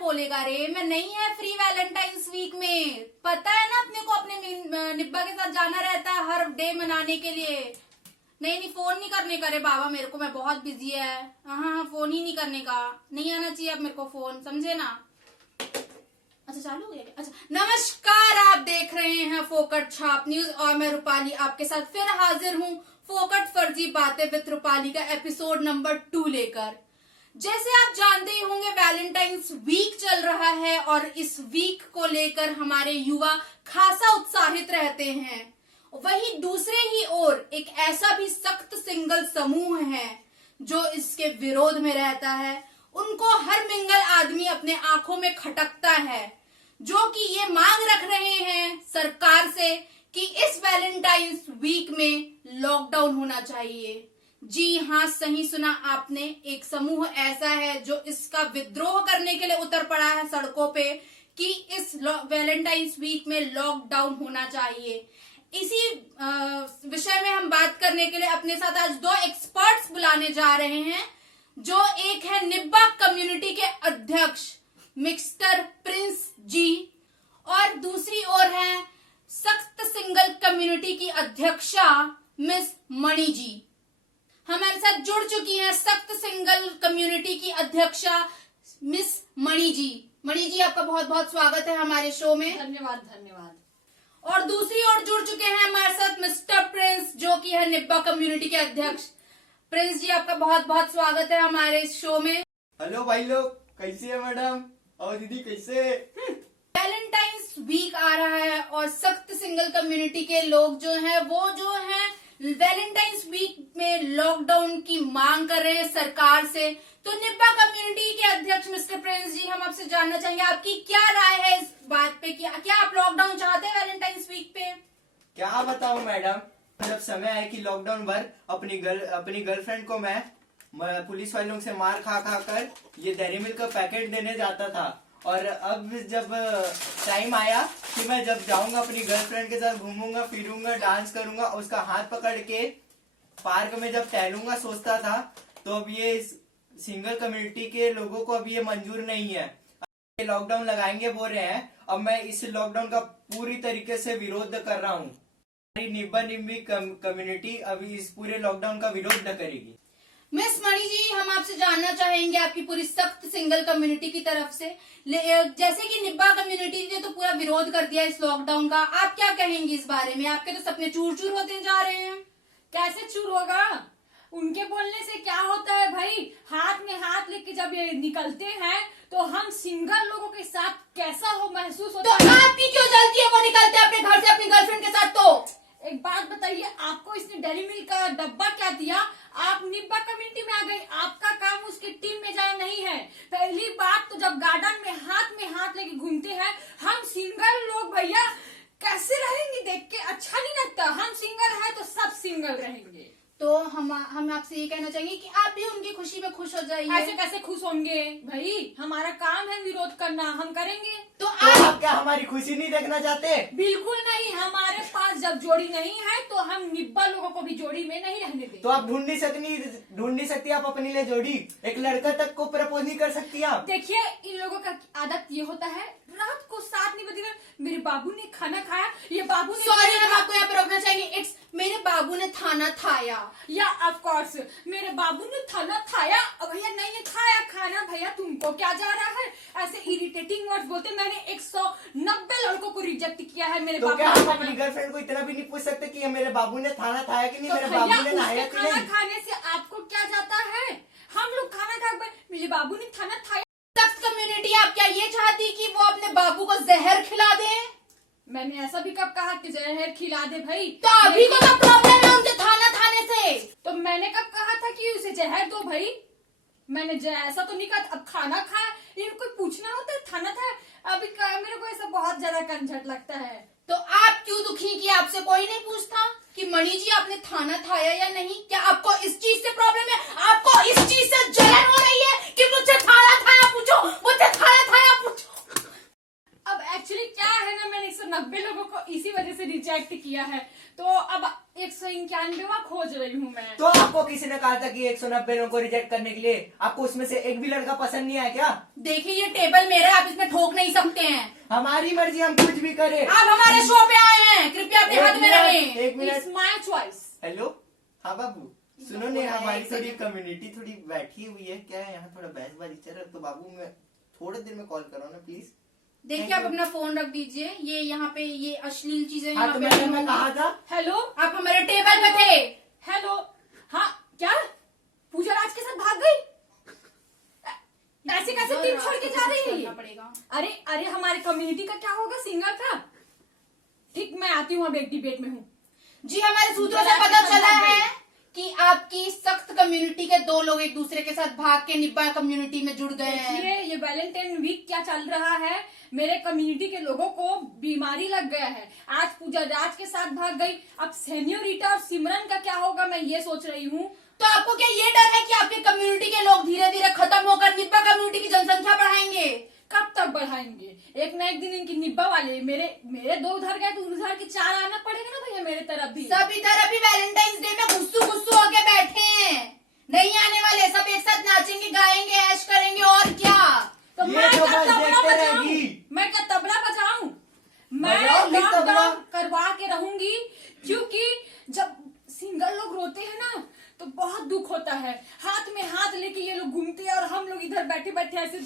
बोलेगा रे, मैं नहीं है फ्री वैलेंटाइंस वीक में। पता है ना अपने को अपने निब्बा के साथ जाना रहता है हर डे मनाने के लिए। नहीं फोन नहीं करने का रे बाबा मेरे को, मैं बहुत बिजी है। हाँ फोन ही नहीं करने का, नहीं आना चाहिए अब मेरे को फोन, समझे ना। अच्छा चालू हो गया क्या? अच्छा नमस्कार, आप देख रहे हैं फोकट छाप न्यूज और मैं रूपाली आपके साथ फिर हाजिर हूँ फोकट फर्जी बातें विद रूपाली का एपिसोड नंबर 2 लेकर। जैसे आप जानते ही होंगे वैलेंटाइंस वीक चल रहा है और इस वीक को लेकर हमारे युवा खासा उत्साहित रहते हैं। वहीं दूसरे ही ओर एक ऐसा भी सख्त सिंगल समूह है जो इसके विरोध में रहता है। उनको हर मिंगल आदमी अपने आंखों में खटकता है, जो कि ये मांग रख रहे हैं सरकार से कि इस वैलेंटाइंस वीक में लॉकडाउन होना चाहिए। जी हाँ, सही सुना आपने, एक समूह ऐसा है जो इसका विद्रोह करने के लिए उतर पड़ा है सड़कों पे कि इस वैलेंटाइंस वीक में लॉकडाउन होना चाहिए। इसी विषय में हम बात करने के लिए अपने साथ आज 2 एक्सपर्ट्स बुलाने जा रहे हैं, जो एक है निब्बा कम्युनिटी के अध्यक्ष मिस्टर प्रिंस जी और दूसरी ओर है सख्त सिंगल कम्युनिटी की अध्यक्षा मिस मणि जी। हमारे साथ जुड़ चुकी हैं सख्त सिंगल कम्युनिटी की अध्यक्षा मिस मणि जी। मणि जी आपका बहुत बहुत स्वागत है हमारे शो में। धन्यवाद धन्यवाद। और दूसरी ओर जुड़ चुके हैं हमारे साथ मिस्टर प्रिंस, जो कि है निब्बा कम्युनिटी के अध्यक्ष। प्रिंस जी आपका बहुत बहुत स्वागत है हमारे शो में। हेलो भाई लोग, कैसे है मैडम और दीदी कैसे? वैलेंटाइंस वीक आ रहा है और सख्त सिंगल कम्युनिटी के लोग जो हैं वो जो हैं वैलेंटाइंस वीक में लॉकडाउन की मांग कर रहे हैं सरकार से। तो निब्बा कम्युनिटी के अध्यक्ष मिस्टर प्रिंस जी, हम आपसे जानना चाहेंगे आपकी क्या राय है इस बात पे कि क्या आप लॉकडाउन चाहते हैं वैलेंटाइंस वीक पे? क्या बताऊं मैडम, जब समय है कि लॉकडाउन भर अपनी गर्लफ्रेंड को मैं पुलिस वालों से मार खा कर ये डेयरी मिल्क का पैकेट देने जाता था, और अब जब टाइम आया कि मैं जब जाऊंगा अपनी गर्लफ्रेंड के साथ घूमूंगा फिरूंगा डांस करूंगा, उसका हाथ पकड़ के पार्क में जब टहलूंगा सोचता था, तो अब ये सिंगल कम्युनिटी के लोगों को अब ये मंजूर नहीं है। लॉकडाउन लगाएंगे बोल रहे हैं। अब मैं इस लॉकडाउन का पूरी तरीके से विरोध कर रहा हूँ। हमारी निब्बा निम्बी कम्युनिटी अभी इस पूरे लॉकडाउन का विरोध न करेगी। मिस मणि जी, हम आपसे जानना चाहेंगे आपकी पूरी सख्त सिंगल कम्युनिटी की तरफ से, जैसे कि निब्बा कम्युनिटी ने तो पूरा विरोध कर दिया इस लॉकडाउन का, आप क्या कहेंगे इस बारे में? आपके तो सपने चूर चूर होते जा रहे हैं। कैसे चूर होगा? उनके बोलने से क्या होता है भाई? हाथ में हाथ लेके जब ये निकलते हैं तो हम सिंगल लोगों के साथ कैसा हो महसूस होता तो है? आपकी क्यों जल्दी है वो निकलते हैं अपने घर से अपनी गर्लफ्रेंड के साथ? तो एक बात बताइए, आपको इसने डेयरी मिल्क का डब्बा क्या दिया? आप निब्बा कम्युनिटी में आ गई, आपका काम उसकी टीम में जाना नहीं है। पहली बात तो जब गार्डन में हाथ लेके घूमते हैं हम सिंगल लोग, भैया कैसे रहेंगे? देख के अच्छा नहीं लगता। हम सिंगल है तो सब सिंगल रहेंगे। तो हम आपसे ये कहना चाहेंगे कि आप भी उनकी खुशी में खुश हो जाइए। ऐसे कैसे खुश होंगे भाई? हमारा काम है विरोध करना, हम करेंगे। तो तो आप क्या हमारी खुशी नहीं देखना चाहते? बिल्कुल नहीं। हमारे पास जब जोड़ी नहीं है तो हम निब्बा लोगों को भी जोड़ी में नहीं रहने देंगे। तो आप ढूंढ नहीं सकती आप अपने लिए जोड़ी? एक लड़का तक को प्रपोज नहीं कर सकती आप? देखिए, इन लोगों का आदत ये होता है, रात को 7 नहीं बजे मेरे बाबू ने खाना खाया, ये बाबू ने सॉरी, हम आपको यहाँ पे रोकना चाहेंगे। इट्स मेरे बाबू ने खाना खाया, या ऑफ कोर्स मेरे बाबू ने खाना खाया। भैया नहीं खाया खाना, भैया तुमको क्या जा रहा है? ऐसे इरिटेटिंग वर्ड्स बोलते। मैंने 190 लड़कों को रिजेक्ट किया है मेरे तो बाबू। क्या हम अपनी गर्लफ्रेंड को इतना भी नहीं पूछ सकते कि मेरे बाबू ने खाना खाया कि नहीं, तो मेरे बाबू ने नहाया उसके कि खाना नहीं? खाने से आपको क्या जाता है? हम लोग खाना खा मेरे बाबू ने खाना खाया। सख्त कम्युनिटी, आप क्या ये चाहती कि वो अपने बाबू को जहर खिला दे? मैंने ऐसा भी कब कहा कि जहर खिला दे भाई? तो अभी को तो प्रॉब्लम है उनसे खाना खाने से। तो मैंने कब कहा था कि उसे जहर दो भाई? मैंने ऐसा तो नहीं कहा। अब खाना खाया, इनको पूछना होता है खाना था? अभी मेरे को ऐसा बहुत ज्यादा कंझट लगता है। तो आप क्यों दुखी कि आपसे कोई नहीं पूछता कि मणि जी आपने खाना खाया या नहीं? क्या आपको इस चीज से प्रॉब्लम है? आपको इस चीज से जलन हो रही है कि मुझसे खाना खाया पूछो, मुझसे खाना खाया पूछो? अब एक्चुअली क्या है ना, मैंने 190 लोगों को इसी वजह से रिजेक्ट किया है। तो अब 191वां खोज रही हूँ मैं। तो आपको किसी ने कहा था कि 190 लोगों को रिजेक्ट करने के लिए? आपको उसमें से एक भी लड़का पसंद नहीं आया क्या? देखिए ये टेबल मेरा है, आप इसमें ठोक नहीं सकते हैं। हमारी मर्जी, हम कुछ भी करें। आप हमारे शो पे आए हैं, कृपया अपने हाथ में रहे। एक minute. It's my choice. Hello, हाँ बाबू सुनो ने, हमारी थोड़ी कम्युनिटी थोड़ी बैठी हुई है, क्या है यहाँ थोड़ा बहसबाजी चल रहा है, तो बाबू मैं थोड़ी देर में कॉल कर रहा हूँ ना प्लीज। देखिए आप अपना फोन रख दीजिए, ये यहाँ पे ये अश्लील चीजें हाँ यहाँ तो पे मैंने नहीं मैं कहा होंगी। था। हेलो, आप हमारे टेबल पे थे। हेलो, हाँ क्या पूजा राज के साथ भाग गई? ऐसे कैसे टीम छोड़ के जा रही है ये? करना पड़ेगा। अरे अरे, हमारे कम्युनिटी का क्या होगा सिंगर का? ठीक, मैं आती हूँ, अब एक डिबेट में हूँ। जी हमारे सूत्रों से पता चला है कि आपकी सख्त कम्युनिटी के दो लोग एक दूसरे के साथ भाग के निब्बा कम्युनिटी में जुड़ गए हैं। देखिए ये वैलेंटाइन वीक क्या चल रहा है, मेरे कम्युनिटी के लोगों को बीमारी लग गया है। आज पूजा राज के साथ भाग गई, अब सेन्योरिटा और सिमरन का क्या होगा, मैं ये सोच रही हूँ। तो आपको क्या ये डर है कि आपके कम्युनिटी के लोग धीरे धीरे खत्म होकर निब्बा कम्युनिटी की जनसंख्या बढ़ाएंगे? कब तक बढ़ाएंगे? एक ना एक दिन इनकी निब्बा वाले मेरे दो उधर गए तो उधर की चार आना पड़ेगा ना भैया, मेरे तरफ भी। सब इधर अभी वैलेंटाइंस डे में गुस्सू गुस्सू होके बैठे हैं, नहीं आने वाले। सब एक साथ नाचेंगे, गाएंगे, ऐश करेंगे और क्या। तो ये मैं तो क्या बस तबला देखते बजाऊं? रहेगी। मैं क्या तबला बजाऊं? मैं बजाओ फिर तबला। लॉकडाउन करवा के रहूंगी, क्योंकि जब सिंगल लोग रोते हैं ना तो बहुत दुख होता है। हाथ में हाथ लेके ये लोग घूमते हैं और हम लोग इधर बैठे बैठे ऐसे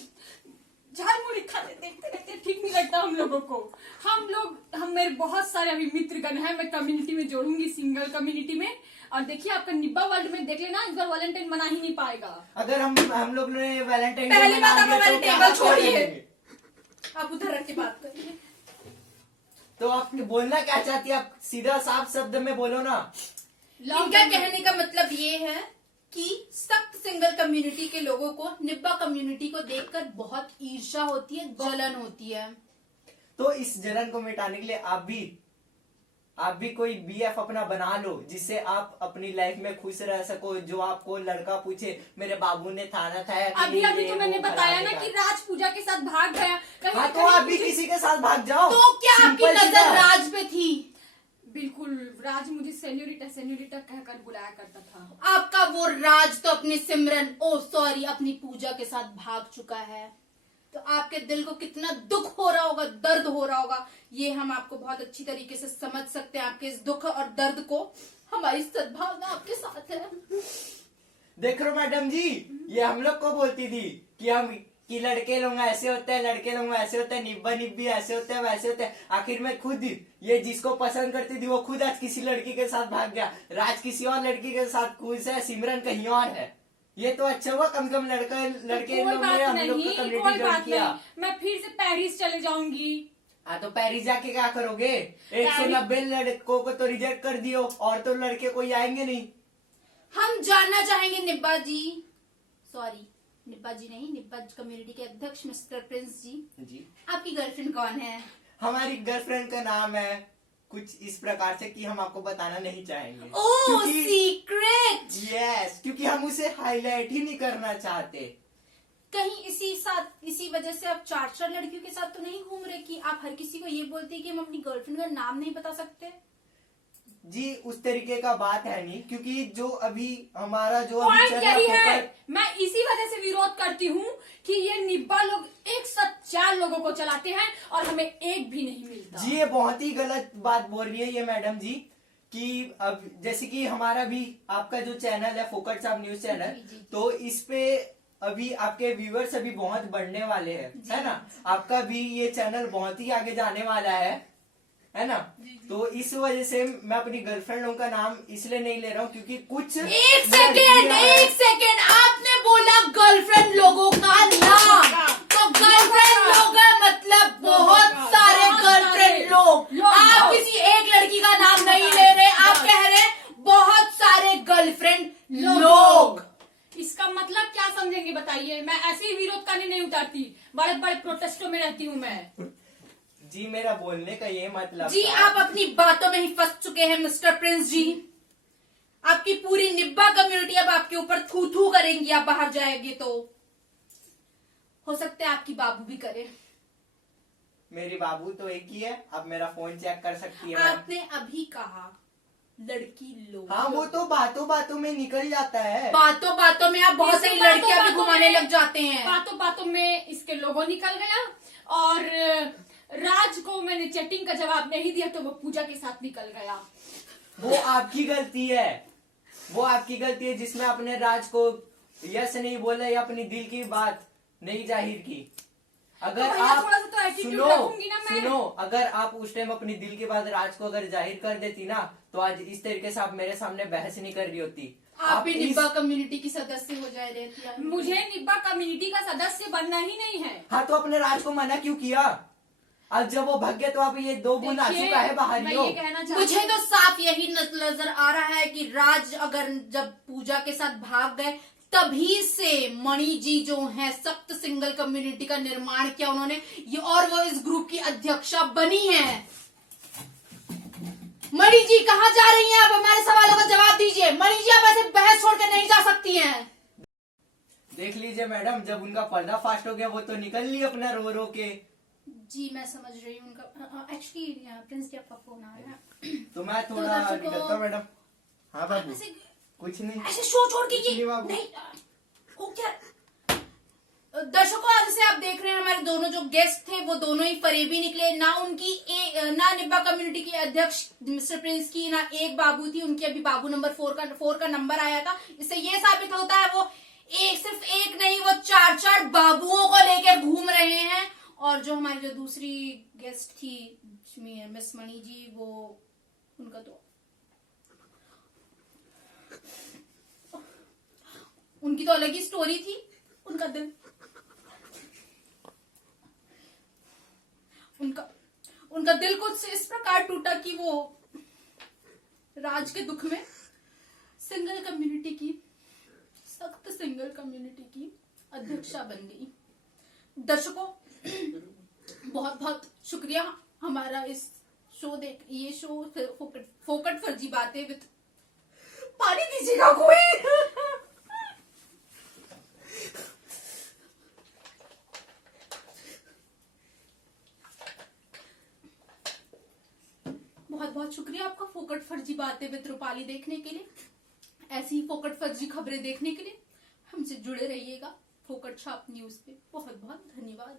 झालमुड़ी खाते देखते रहते, ठीक नहीं लगता हम लोगों को। हम मेरे बहुत सारे अभी मित्रगण हैं, मैं कम्युनिटी में जोड़ूंगी, सिंगल कम्युनिटी में। और देखिए आपका निब्बा वर्ल्ड में देख लेना, इस बार वैलेंटाइन मना ही नहीं पाएगा। अगर हम लोग ने वैलेंटाइन पहली बात आप हमारी टेबल छोड़िए, तो आप उधर रख के बात करिए। आप बोलना क्या चाहती है? आप सीधा साफ शब्द में बोलो ना। इनका कहने का मतलब ये है कि सख्त सिंगल कम्युनिटी के लोगों को निब्बा कम्युनिटी को देखकर बहुत ईर्ष्या होती है, जलन होती है। तो इस जलन को मिटाने के लिए आप भी कोई बीएफ अपना बना लो, जिससे आप अपनी लाइफ में खुश रह सको। जो आपको लड़का पूछे मेरे बाबू ने थाना था, अभी तो मैंने बताया ना कि राज पूजा के साथ भाग गया। कहीं हाँ तो आप भी किसी के साथ भाग जाओ। तो क्या आपकी सिंपल नजर सीधा। राज पे थी? बिल्कुल, राज मुझे सेन्योरिटा कहकर बुलाया करता था। आपका वो राज तो अपनी सिमरन, ओ सॉरी, अपनी पूजा के साथ भाग चुका है। तो आपके दिल को कितना दुख हो रहा होगा, दर्द हो रहा होगा, ये हम आपको बहुत अच्छी तरीके से समझ सकते हैं। आपके इस दुख और दर्द को हमारी सद्भावना आपके साथ है। देख लो मैडम जी, ये हम लोग को बोलती थी कि लड़के लोग ऐसे होते हैं, लड़के लोग ऐसे होते हैं, निब्बा निब्बी ऐसे होते हैं, वैसे होते हैं। आखिर में खुद ये जिसको पसंद करती थी वो खुद आज किसी लड़की के साथ भाग गया। राज किसी और लड़की के साथ खुश है, सिमरन कहीं और है। ये तो अच्छा हुआ, कम से कम लड़के कोई लोग बात ने हम लोग नहीं, को कोई कम्युनिटी ज्वाइन बात किया। नहीं, मैं फिर से पेरिस चले जाऊंगी। हाँ तो पेरिस जाके क्या करोगे? 190 लड़कों को तो रिजेक्ट कर दियो, और तो लड़के कोई आएंगे नहीं। हम जानना चाहेंगे निब्बा जी, सॉरी निब्बा जी नहीं, निब्बा कम्युनिटी के अध्यक्ष मिस्टर प्रिंस जी, आपकी गर्लफ्रेंड कौन है? हमारी गर्लफ्रेंड का नाम है कुछ इस प्रकार से कि हम आपको बताना नहीं चाहेंगे। ओह सीक्रेट। यस, क्योंकि हम उसे हाईलाइट ही नहीं करना चाहते। कहीं इसी वजह से आप चार लड़कियों के साथ तो नहीं घूम रहे कि आप हर किसी को ये बोलते हैं कि हम अपनी गर्लफ्रेंड का नाम नहीं बता सकते? जी उस तरीके का बात है नहीं, क्योंकि जो अभी हमारा जो अभी पॉइंट चल रहा यही है, फोकस- मैं इसी वजह से विरोध करती हूँ कि ये निब्बा लोग एक साथ 4 लोगों को चलाते हैं और हमें एक भी नहीं मिलता। जी ये बहुत ही गलत बात बोल रही है ये मैडम जी, कि अब जैसे कि हमारा भी आपका जो चैनल है फोकट साहब न्यूज चैनल, जी। तो इस पे अभी आपके व्यूअर्स अभी बहुत बढ़ने वाले हैं, है ना? आपका भी ये चैनल बहुत ही आगे जाने वाला है ना? तो इस वजह से मैं अपनी गर्लफ्रेंड लोगों का नाम इसलिए नहीं ले रहा हूँ क्योंकि कुछ एक सेकेंड, आपने बोला गर्लफ्रेंड लोगों का नाम, तो गर्लफ्रेंड लोग है मतलब बहुत सारे गर्लफ्रेंड लोग। आप किसी एक लड़की का नाम नहीं ले रहे, आप कह रहे बहुत सारे गर्लफ्रेंड लोग। इसका मतलब क्या समझेंगे बताइए? मैं ऐसे ही विरोध करने नहीं उतरती, बड़े बड़े प्रोटेस्टों में रहती हूँ मैं। जी मेरा बोलने का ये मतलब जी था। आप अपनी बातों में ही फंस चुके हैं मिस्टर प्रिंस जी। आपकी पूरी निब्बा कम्युनिटी अब आपके ऊपर थू थू करेंगी, आप बाहर जाएंगे तो हो सकता है आपकी बाबू भी करे। मेरी बाबू तो एक ही है, आप मेरा फोन चेक कर सकती है मैम। आपने अभी कहा लड़की लो। हाँ वो तो बातों बातों में निकल जाता है। बातों बातों में आप बहुत इसे सारी बातों लड़कियां भी बातों घुमाने में- लग जाते हैं। बातों बातों में इसके लोगो निकल गया और राज को मैंने चैटिंग का जवाब नहीं दिया तो वो पूजा के साथ निकल गया। वो आपकी गलती है, वो आपकी गलती है जिसमें आपने राज को यस नहीं बोला या अपनी दिल की बात नहीं जाहिर की। अगर तो भैया आप थोड़ा सा तो attitude सुनो रखूंगी ना मैं। सुनो, अगर आप उस टाइम अपनी दिल की बात राज को अगर जाहिर कर देती ना, तो आज इस तरीके से आप मेरे सामने बहस नहीं कर रही होती। आप भी इस- निब्बा कम्युनिटी की सदस्य हो जाए रहती। मुझे निब्बा कम्युनिटी का सदस्य बनना ही नहीं है। हाँ तो अपने राज को मना क्यों किया? अब जब वो भाग गए तो आप ये दो बूंद आंसू का है बाहर मैं ही हो। ये कहना चाहती मुझे हूँ- तो साफ यही नजर आ रहा है कि राज अगर जब पूजा के साथ भाग गए तभी से मणि जी जो है सख्त सिंगल कम्युनिटी का निर्माण किया उन्होंने ये, और वो इस ग्रुप की अध्यक्षा बनी है। मणि जी कहाँ जा रही हैं आप? हमारे सवालों का जवाब दीजिए। मणि जी आप ऐसे बहस छोड़ के नहीं जा सकती हैं। देख लीजिए मैडम, जब उनका पर्दाफाश हो गया वो तो निकल ली अपना रो रो के। जी मैं समझ रही हूँ उनका। एक्चुअली प्रिंस जी आपका फोन आ रहा है। तो मैं थोड़ा दर्शकों- निकलता हूँ मैडम। हाँ बाबू, ऐसे कुछ नहीं। ऐसे शो छोड़ कुछ नहीं कीजिए। बाबू। नहीं हो क्या? दर्शकों आज से आप देख रहे हैं हमारे दोनों जो गेस्ट थे वो दोनों ही फरेबी निकले। ना ना निब्बा कम्युनिटी के अध्यक्ष मिस्टर प्रिंस की ना एक बाबू थी, उनकी अभी बाबू नंबर 4 का नंबर आया था। इससे ये साबित होता है वो सिर्फ एक नहीं वो 4 बाबुओं को लेकर घूम रहे हैं। और जो हमारी जो दूसरी गेस्ट थी मिस मणि जी, वो उनका तो उनकी तो अलग ही स्टोरी थी। उनका दिल उनका दिल कुछ इस प्रकार टूटा कि वो राज के दुख में सिंगल कम्युनिटी की सख्त सिंगल कम्युनिटी की अध्यक्षा बन गई। दर्शकों बहुत बहुत शुक्रिया हमारा इस ये शो फोकट फर्जी बातें विद पानी दीजिएगा कोई। बहुत बहुत शुक्रिया आपका फोकट फर्जी बातें विद रूपाली देखने के लिए। ऐसी ही फोकट फर्जी खबरें देखने के लिए हमसे जुड़े रहिएगा फोकट छाप न्यूज पे। बहुत बहुत धन्यवाद।